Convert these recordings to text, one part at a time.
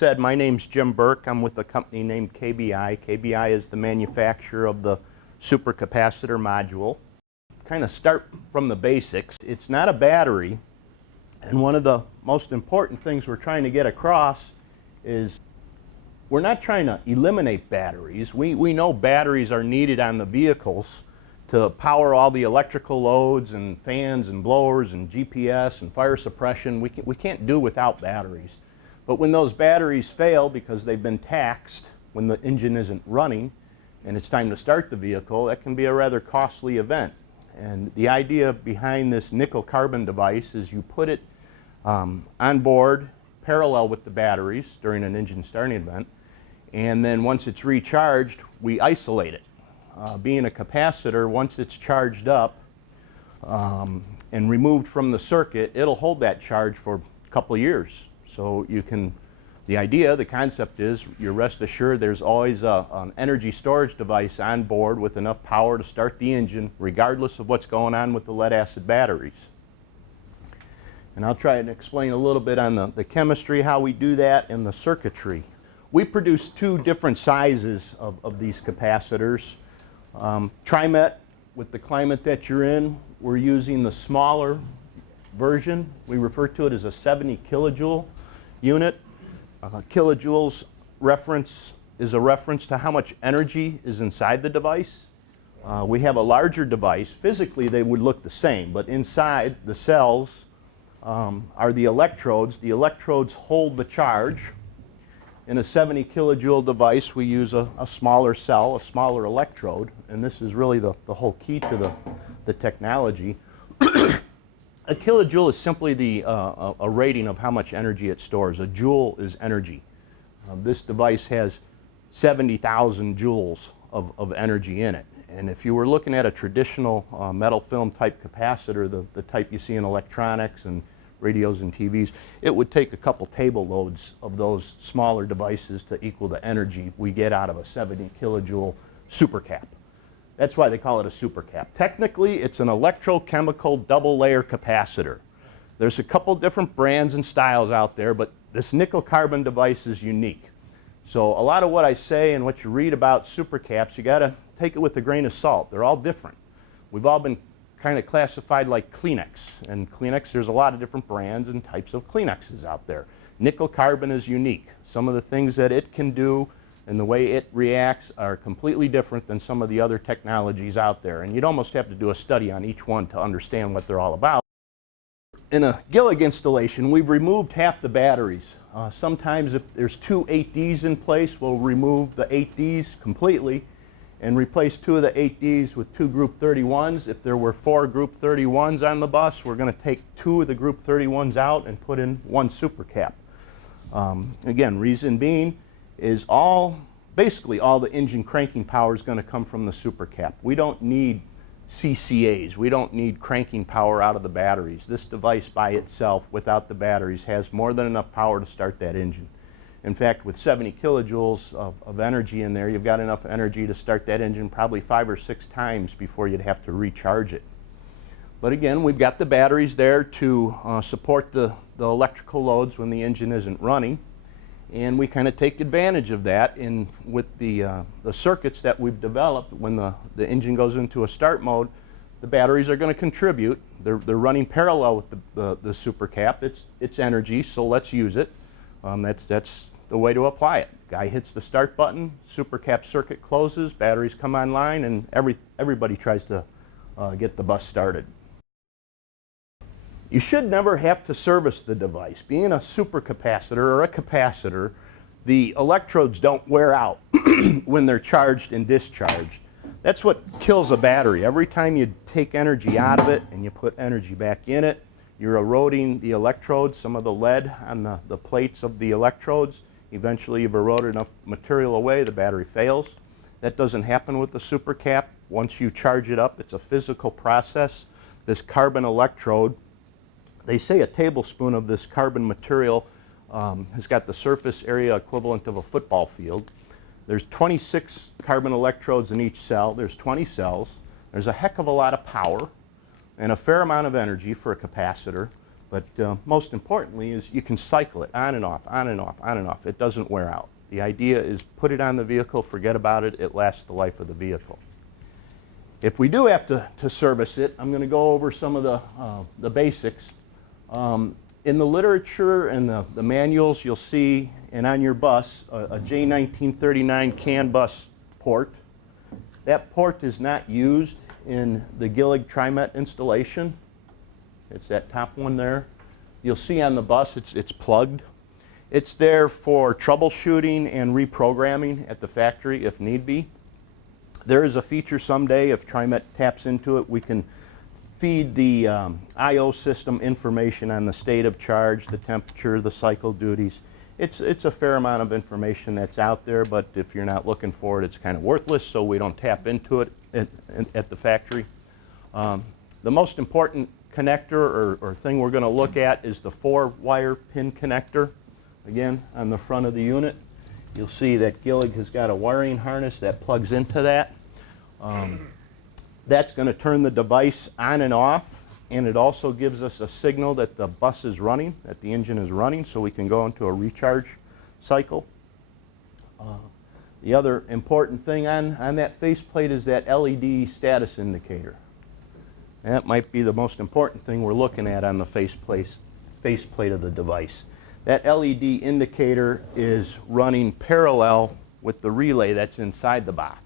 My name's Jim Burke. I'm with a company named KBI. KBI is the manufacturer of the supercapacitor module. Kind of start from the basics. It's not a battery, and one of the most important things we're trying to get across is we're not trying to eliminate batteries. We know batteries are needed on the vehicles to power all the electrical loads and fans and blowers and GPS and fire suppression. We can't do without batteries. But when those batteries fail because they've been taxed, when the engine isn't running and it's time to start the vehicle, that can be a rather costly event. And the idea behind this nickel carbon device is you put it on board parallel with the batteries during an engine starting event, and then once it's recharged, we isolate it. Being a capacitor, once it's charged up and removed from the circuit, it'll hold that charge for a couple of years. So you can, the concept is you're rest assured there's always an energy storage device on board with enough power to start the engine regardless of what's going on with the lead acid batteries. And I'll try and explain a little bit on the chemistry, how we do that, and the circuitry. We produce two different sizes of these capacitors. TriMet, with the climate that you're in, we're using the smaller version. We refer to it as a 70 kilojoule unit. Kilojoules reference is a reference to how much energy is inside the device. We have a larger device. Physically they would look the same, but inside the cells are the electrodes. The electrodes hold the charge. In a 70 kilojoule device we use a smaller cell, a smaller electrode, and this is really the whole key to the technology. A kilojoule is simply a rating of how much energy it stores. A joule is energy. This device has 70,000 joules of energy in it. And if you were looking at a traditional metal film type capacitor, the type you see in electronics and radios and TVs, it would take a couple table loads of those smaller devices to equal the energy we get out of a 70 kilojoule supercap. That's why they call it a supercap. Technically, it's an electrochemical double layer capacitor. There's a couple different brands and styles out there, but this nickel carbon device is unique. So a lot of what I say and what you read about supercaps, you gotta take it with a grain of salt. They're all different. We've all been kind of classified like Kleenex. And Kleenex, there's a lot of different brands and types of Kleenexes out there. Nickel carbon is unique. Some of the things that it can do and the way it reacts are completely different than some of the other technologies out there. And you'd almost have to do a study on each one to understand what they're all about. In a Gillig installation, we've removed half the batteries. Sometimes if there's two 8Ds in place, we'll remove the 8Ds completely and replace two of the 8Ds with two group 31s. If there were 4 group 31s on the bus, we're going to take 2 of the group 31s out and put in 1 supercap. Again, reason being is basically all the engine cranking power is going to come from the supercap. We don't need CCAs. We don't need cranking power out of the batteries. This device by itself, without the batteries, has more than enough power to start that engine. In fact, with 70 kilojoules of energy in there, you've got enough energy to start that engine probably 5 or 6 times before you'd have to recharge it. But again, we've got the batteries there to support the electrical loads when the engine isn't running. And we kind of take advantage of that with the circuits that we've developed. When the engine goes into a start mode, the batteries are going to contribute. They're running parallel with the supercap. It's energy, so let's use it. That's the way to apply it. Guy hits the start button, supercap circuit closes, batteries come online, and everybody tries to get the bus started. You should never have to service the device. Being a supercapacitor or a capacitor, the electrodes don't wear out when they're charged and discharged. That's what kills a battery. Every time you take energy out of it and you put energy back in it, you're eroding the electrodes, some of the lead on the plates of the electrodes. Eventually you've eroded enough material away, the battery fails. That doesn't happen with the supercap. Once you charge it up, it's a physical process. This carbon electrode, they say a tablespoon of this carbon material has got the surface area equivalent of a football field. There's 26 carbon electrodes in each cell. There's 20 cells. There's a heck of a lot of power and a fair amount of energy for a capacitor. But most importantly is you can cycle it on and off, on and off, on and off. It doesn't wear out. The idea is put it on the vehicle, forget about it, it lasts the life of the vehicle. If we do have to service it, I'm going to go over some of the basics. In the literature and the manuals, you'll see, and on your bus, a J1939 CAN bus port. That port is not used in the Gillig TriMet installation. It's that top one there. You'll see on the bus it's plugged. It's there for troubleshooting and reprogramming at the factory if need be. There is a feature someday, if TriMet taps into it, we can feed the I/O system information on the state of charge, the temperature, the cycle duties. It's a fair amount of information that's out there, but if you're not looking for it, it's kind of worthless, so we don't tap into it at the factory. The most important connector or thing we're going to look at is the 4-wire pin connector. Again, on the front of the unit, you'll see that Gillig has got a wiring harness that plugs into that. That's going to turn the device on and off, and it also gives us a signal that the bus is running, that the engine is running, so we can go into a recharge cycle. The other important thing on that faceplate is that LED status indicator. That might be the most important thing we're looking at on the faceplate of the device. That LED indicator is running parallel with the relay that's inside the box.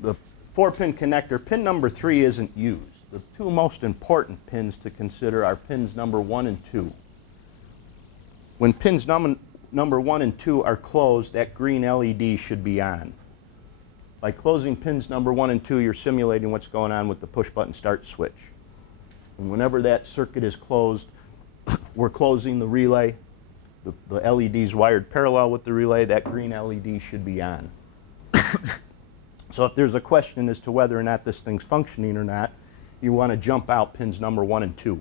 The 4-pin connector, pin number 3 isn't used. The two most important pins to consider are pins number 1 and 2. When pins number 1 and 2 are closed, that green LED should be on. By closing pins number 1 and 2, you're simulating what's going on with the push-button start switch. And whenever that circuit is closed, we're closing the relay. The LED is wired parallel with the relay. That green LED should be on. So if there's a question as to whether or not this thing's functioning or not, you want to jump out pins number 1 and 2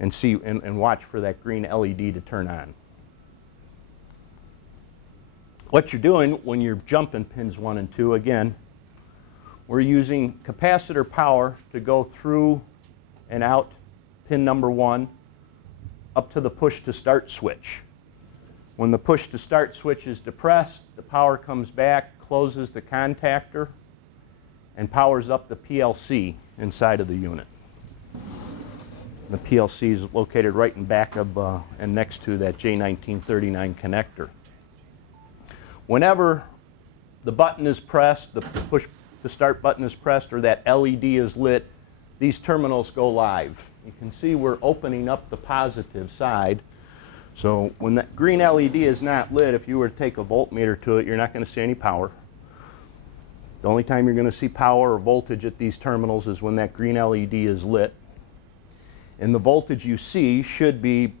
and see and watch for that green LED to turn on. What you're doing when you're jumping pins 1 and 2, again, we're using capacitor power to go through and out pin number 1 up to the push to start switch. When the push to start switch is depressed, the power comes back, closes the contactor, and powers up the PLC inside of the unit. The PLC is located right in back of and next to that J1939 connector. Whenever the button is pressed, the push to start button is pressed, or that LED is lit, these terminals go live. You can see we're opening up the positive side. So when that green LED is not lit, if you were to take a voltmeter to it, you're not going to see any power. The only time you're going to see power or voltage at these terminals is when that green LED is lit. And the voltage you see should be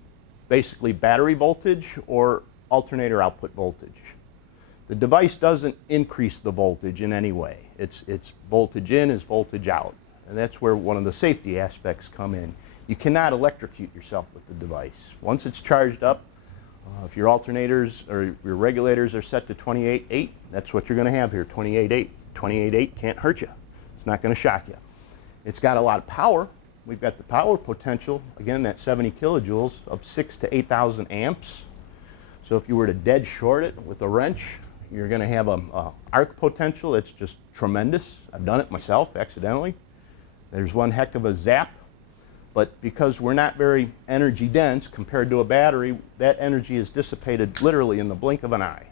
basically battery voltage or alternator output voltage. The device doesn't increase the voltage in any way. It's voltage in is voltage out. And that's where one of the safety aspects come in. You cannot electrocute yourself with the device. Once it's charged up, if your alternators or your regulators are set to 28.8, that's what you're going to have here, 28.8. 28.8 can't hurt you. It's not going to shock you. It's got a lot of power. We've got the power potential, again, that 70 kilojoules of 6,000 to 8,000 amps. So if you were to dead short it with a wrench, you're going to have a arc potential that's just tremendous. I've done it myself accidentally. There's one heck of a zap. But because we're not very energy dense compared to a battery, that energy is dissipated literally in the blink of an eye.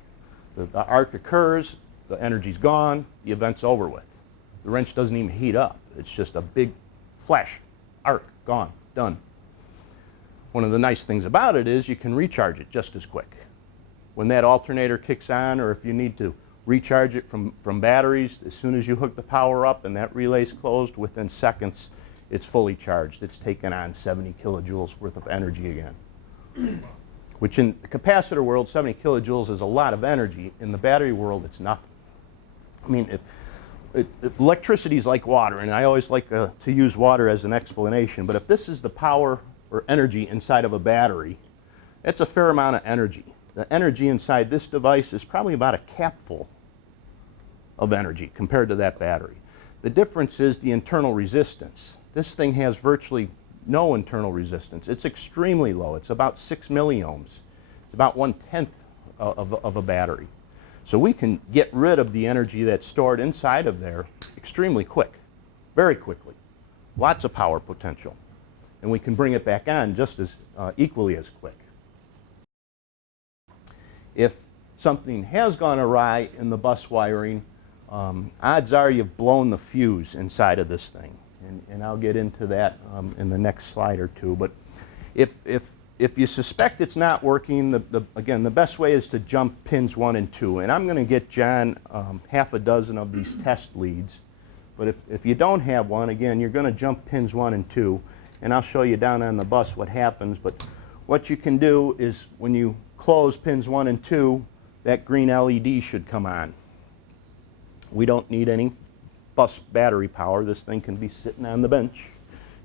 The arc occurs, the energy's gone, the event's over with. The wrench doesn't even heat up. It's just a big flash, arc, gone, done. One of the nice things about it is you can recharge it just as quick. When that alternator kicks on, or if you need to recharge it from batteries, as soon as you hook the power up and that relay's closed, within seconds, it's fully charged. It's taken on 70 kilojoules worth of energy again. Which in the capacitor world, 70 kilojoules is a lot of energy. In the battery world, it's nothing. I mean, if electricity is like water, and I always like to use water as an explanation, but if this is the power or energy inside of a battery, that's a fair amount of energy. The energy inside this device is probably about a capful of energy compared to that battery. The difference is the internal resistance. This thing has virtually no internal resistance. It's extremely low. It's about 6 milliohms. It's about 1/10 of a battery. So we can get rid of the energy that's stored inside of there extremely quick, very quickly. Lots of power potential. And we can bring it back on just as equally as quick. If something has gone awry in the bus wiring, odds are you've blown the fuse inside of this thing. And I'll get into that in the next slide or two. But if you suspect it's not working, again, the best way is to jump pins 1 and 2. And I'm going to get John half a dozen of these test leads. But if you don't have one, again, you're going to jump pins 1 and 2. And I'll show you down on the bus what happens. But what you can do is when you close pins 1 and 2, that green LED should come on. We don't need any bus battery power. This thing can be sitting on the bench,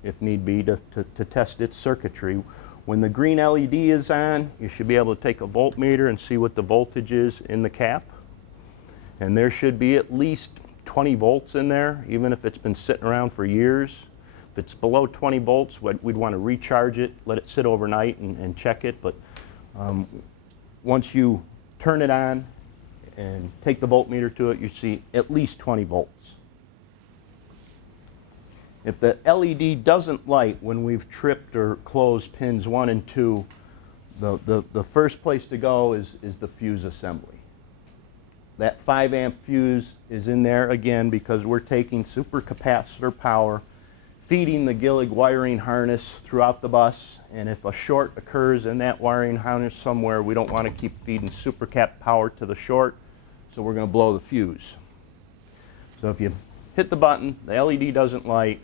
if need be, to test its circuitry. When the green LED is on, you should be able to take a voltmeter and see what the voltage is in the cap. And there should be at least 20 volts in there, even if it's been sitting around for years. If it's below 20 volts, we'd want to recharge it, let it sit overnight and check it. But once you turn it on and take the voltmeter to it, you see at least 20 volts. If the LED doesn't light when we've tripped or closed pins 1 and 2, the first place to go is the fuse assembly. That 5 amp fuse is in there again because we're taking supercapacitor power, feeding the Gillig wiring harness throughout the bus, and if a short occurs in that wiring harness somewhere, we don't want to keep feeding supercap power to the short, so we're going to blow the fuse. So if you hit the button, the LED doesn't light,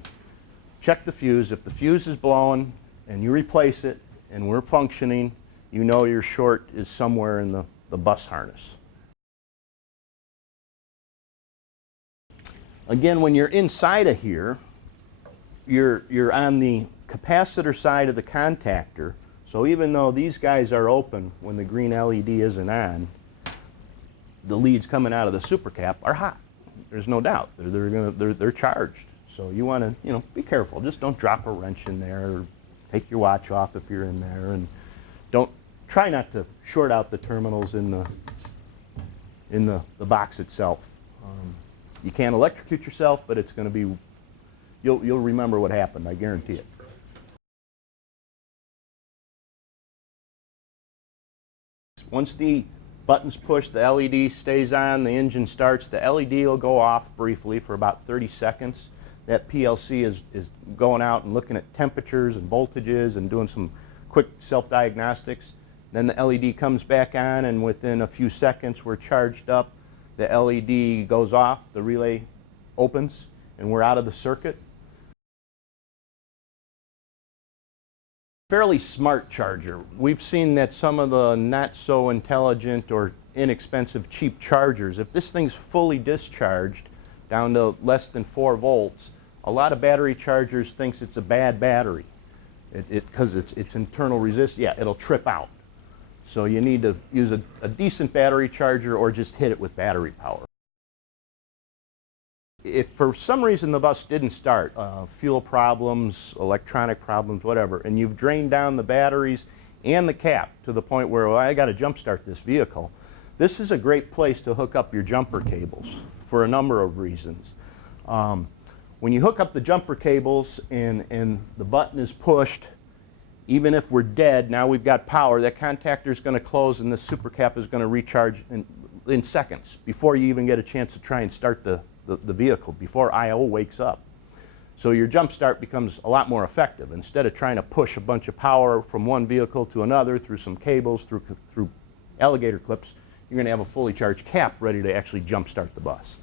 check the fuse. If the fuse is blowing and you replace it and we're functioning, you know your short is somewhere in the bus harness. Again, when you're inside of here, you're on the capacitor side of the contactor, so even though these guys are open when the green LED isn't on, the leads coming out of the supercap are hot. There's no doubt. They're charged. So you want to, be careful. Just don't drop a wrench in there, or take your watch off if you're in there, and try not to short out the terminals in the box itself. You can't electrocute yourself, but it's going to be, you'll remember what happened, I guarantee it. Once the button's pushed, the LED stays on, the engine starts, the LED will go off briefly for about 30 seconds. That PLC is going out and looking at temperatures and voltages and doing some quick self-diagnostics. Then the LED comes back on, and within a few seconds we're charged up. The LED goes off, the relay opens, and we're out of the circuit. Fairly smart charger. We've seen that some of the not so intelligent or inexpensive cheap chargers, if this thing's fully discharged down to less than 4 volts, a lot of battery chargers thinks it's a bad battery. Because it's internal resistance, yeah, it'll trip out. So you need to use a decent battery charger or just hit it with battery power. If for some reason the bus didn't start, fuel problems, electronic problems, whatever, and you've drained down the batteries and the cap to the point where, well, I got to jump start this vehicle, this is a great place to hook up your jumper cables for a number of reasons. When you hook up the jumper cables and the button is pushed, even if we're dead, now we've got power, that contactor is going to close and the supercap is going to recharge in seconds before you even get a chance to try and start the vehicle, before I/O wakes up. So your jump start becomes a lot more effective. Instead of trying to push a bunch of power from one vehicle to another through some cables, through alligator clips, you're going to have a fully charged cap ready to actually jump start the bus.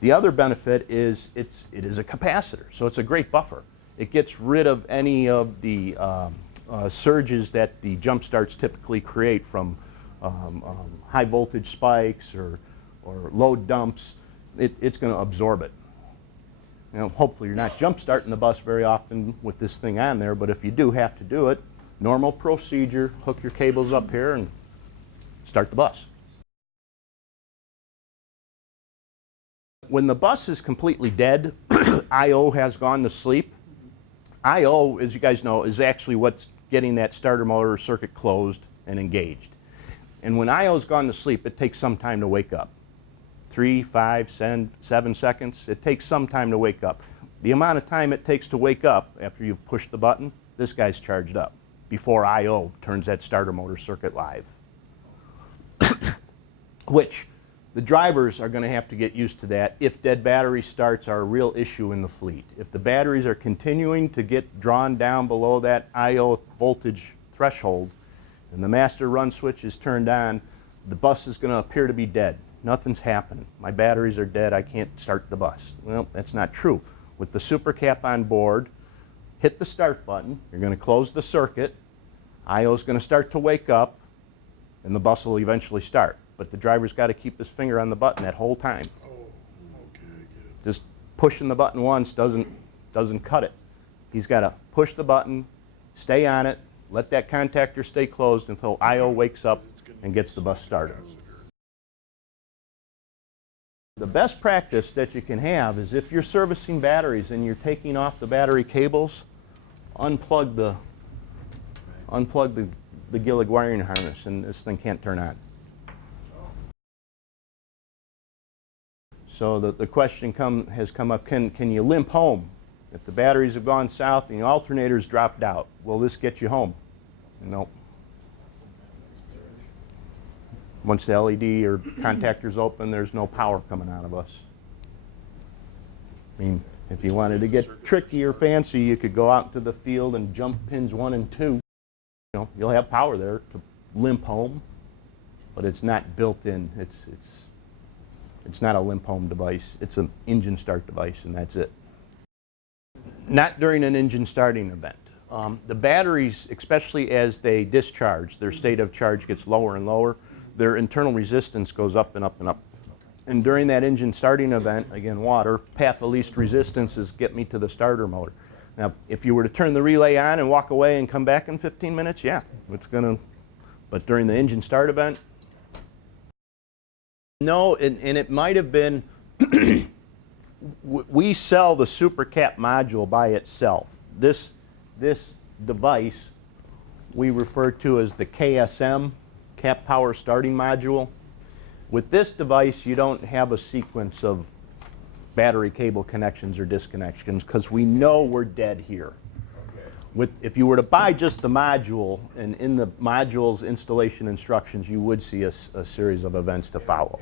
The other benefit is it is a capacitor, so it's a great buffer. It gets rid of any of the surges that the jump starts typically create from high voltage spikes or load dumps. It's going to absorb it. Hopefully you're not jump starting the bus very often with this thing on there, but if you do have to do it, normal procedure, hook your cables up here and start the bus. When the bus is completely dead, I/O has gone to sleep, I/O, as you guys know, is actually what's getting that starter motor circuit closed and engaged. And when I/O's gone to sleep, it takes some time to wake up. 3, 5, 7 seconds. It takes some time to wake up. The amount of time it takes to wake up after you've pushed the button, this guy's charged up before I/O turns that starter motor circuit live. Which the drivers are going to have to get used to that if dead battery starts are a real issue in the fleet. If the batteries are continuing to get drawn down below that I/O voltage threshold and the master run switch is turned on, the bus is going to appear to be dead. Nothing's happening. My batteries are dead. I can't start the bus. Well, that's not true. With the super cap on board, hit the start button. You're going to close the circuit. I/O is going to start to wake up, and the bus will eventually start. But the driver's got to keep his finger on the button that whole time. Oh, okay, I get it. Just pushing the button once doesn't cut it. He's got to push the button, stay on it, let that contactor stay closed until I/O wakes up and gets the bus started. The best practice that you can have is if you're servicing batteries and you're taking off the battery cables, unplug the Gillig wiring harness and this thing can't turn on. So the question has come up, can you limp home? If the batteries have gone south and the alternator's dropped out, will this get you home? Nope. Once the LED or contactor's open, there's no power coming out of us. I mean, if you wanted to get tricky or fancy, you could go out to the field and jump pins 1 and 2. You know, you'll have power there to limp home, but it's not built in. It's not a limp home device. It's an engine start device, and that's it. Not during an engine starting event. The batteries, especially as they discharge, their state of charge gets lower and lower. Their internal resistance goes up and up and up. And during that engine starting event, again, water, path of least resistance is get me to the starter motor. Now, if you were to turn the relay on and walk away and come back in 15 minutes, yeah, it's gonna, but during the engine start event, no, and it might have been, we sell the super cap module by itself. This device we refer to as the KSM, Cap Power Starting Module. With this device, you don't have a sequence of battery cable connections or disconnections because we know we're dead here. Okay. If you were to buy just the module, and in the module's installation instructions, you would see a series of events to follow.